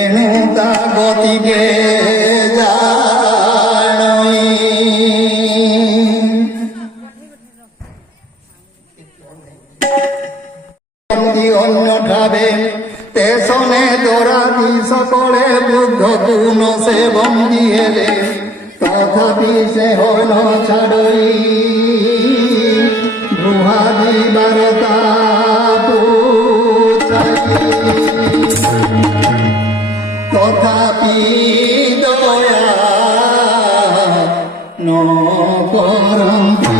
ଏଣୁ ତା ଗତିକେ ଜାଣଇ। ଅନ୍যঠাবে তেসনে দৌড়াবি সকলে বুদ্ধ গুণ সে বন্দী হেলে তথাপি সে হল ছাড়ই ব্রুহাদি বারতা তথাপি দয়া ন করন্তি।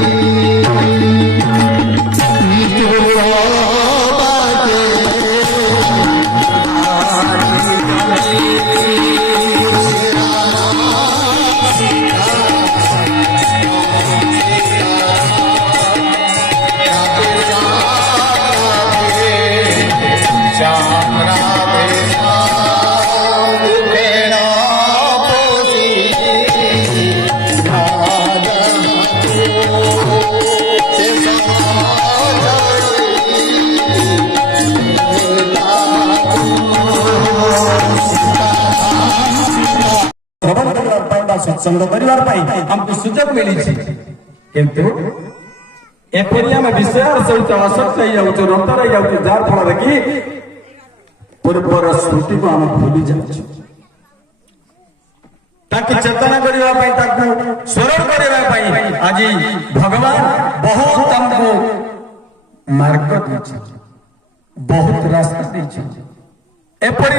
सत्संग करने आमको सुजोग मिली किंतु एपरी आम विषय सहित आसक्त रंत रही जाऊँ जार फल कि पूर्वर स्मृति को आम भूली जाऊँ चेतना करने स्मरण करने आज भगवान बहुत आमको मार्ग दे बहुत रास्ता दे एपरी